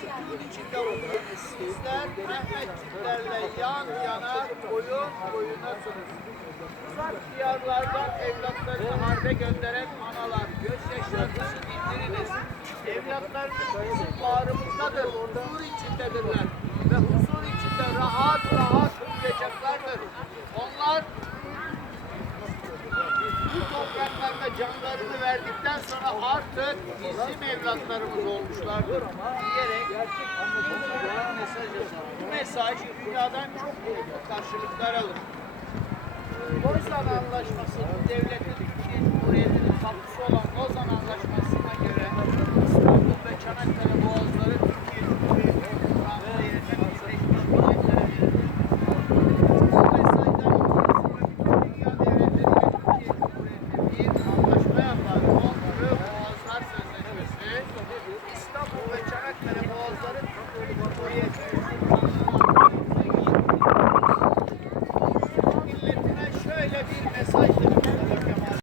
Sükun içinde oturup sizler Mehmetçiklerle yan yana boyun boyunasınız. Uzak diyarlardan evlatlarını harbe gönderen analar gözyaşlarınızı dindiriniz. Evlatlarınız bizim bağrımızdadır, huzur içindedirler ve huzur içinde rahat rahat canlarını verdikten sonra artık bizim evlatlarımız olmuşlardır diyerek mesaj. Bu mesaj dünyadan çok olumlu karşılıklar alır. Lozan Anlaşması devletin Türkiye Cumhuriyeti'nin kapısı olan Lozan Anlaşması'na göre İstanbul ve Çanakkale boğazları Türkiye Cumhuriyeti'nin Three and two.